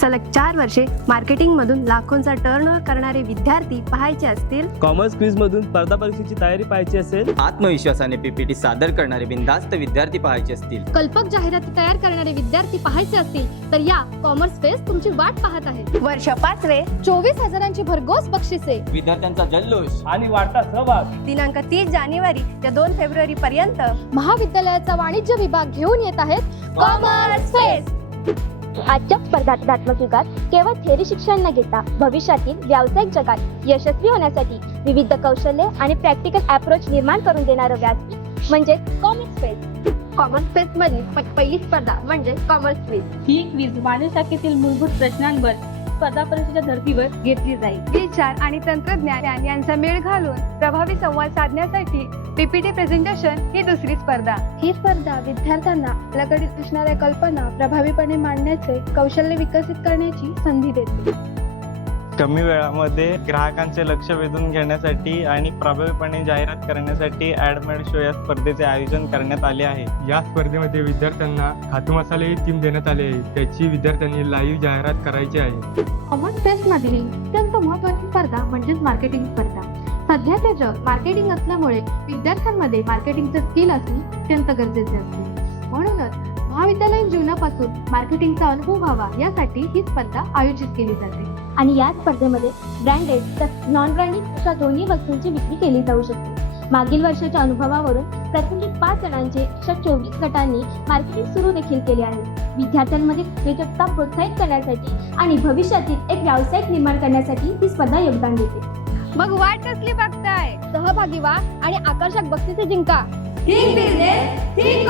सलग 4 वर्षे मार्केटिंग मधून लाखोंचा टर्नओव्हर करणारे विद्यार्थी पाहायचे असतील, कॉमर्स क्विज मधून स्पर्धा परीक्षेची तयारी पाहायची असेल, आत्मविश्वासाने पीपीटी सादर करणारे बिनधास्त विद्यार्थी पाहायचे असतील, कल्पक जाहिराती तयार करणारे विद्यार्थी पाहायचे असतील तर या कॉमर्स फेस्ट तुमची वाट पाहत आहे। वर्ष 5 वे 24,000ची भरघोस बक्षिसे, विद्यार्थ्यांचा जल्लोष आणि वाढता सहभाग। दिनांक 30 जानेवारी ते 2 फेब्रुवारी पर्यंत महाविद्यालयाचा वाणिज्य विभाग घेऊन येत आहेत कॉमर्स फेस्ट। आजच्या स्पर्धात्मक युगात केवळ थेअरी शिक्षण न घेता भविष्यातील व्यावसायिक जगात यशस्वी होण्यासाठी विविध कौशल्ये आणि प्रॅक्टिकल अप्रोच निर्माण करून देणारं व्यासपीठ म्हणजे कॉमर्स फेस्ट। कॉमर्स फेस्ट मधील पहिली स्पर्धा म्हणजे कॉमर्स क्विज। ही क्विज मानव शाखेतील मूलभूत प्रश्नांवर स्पर्धा परीक्षेच्या धर्तीवर घेतली जाईल। विचार आणि तंत्रज्ञान यांचा मेळ घालून प्रभावी संवाद साधण्यासाठी पीपीटी प्रेझेंटेशन ही दुसरी स्पर्धा। ही स्पर्धा विद्यार्थ्यांना लगडीत असणाऱ्या कल्पना प्रभावीपणे मांडण्याचे कौशल्य विकसित करण्याची संधी देते। कमी वेळामध्ये ग्राहकांचे लक्ष वेधून घेण्यासाठी आणि प्रभावीपणे जाहिरात करण्यासाठी ॲडमेड शो या स्पर्धेचे आयोजन करण्यात आले आहे। या स्पर्धेमध्ये विद्यार्थ्यांना खातू मसाले थीम देण्यात आले आहे, त्याची विद्यार्थ्यांनी लाईव्ह जाहिरात करायची आहे। कॉमर्स फेस्ट मधील अत्यंत महत्त्वाची स्पर्धा म्हणजेच मार्केटिंग स्पर्धा। सध्याचे जग मार्केटिंग असल्यामुळे विद्यार्थ्यांमध्ये मार्केटिंगचे स्किल असणे अत्यंत गरजेचे असते। म्हणूनच महाविद्यालयीन जीवनापासून मार्केटिंगचा अनुभव व्हावा यासाठी ही स्पर्धा आयोजित केली जाते। आणि या स्पर्धेमध्ये ब्रँडेड तर नॉन ब्रँडेड अशा दोन्ही वस्तूंची विक्री केली जाऊ शकते। मागील वर्षाच्या अनुभवावरून प्रत्येकी 5 जणांचे अशा 24 गटांनी मार्केटिंग सुरू देखील केले आहे। विद्यार्थ्यांमध्ये उद्योजकता प्रोत्साहित करण्यासाठी आणि भविष्यातील एक व्यावसायिक निर्माण करण्यासाठी ही स्पर्धा योगदान देते। मग वाट कसली बघताय? सहभागी व्हा आणि आकर्षक बक्षिसे जिंका। Think business, think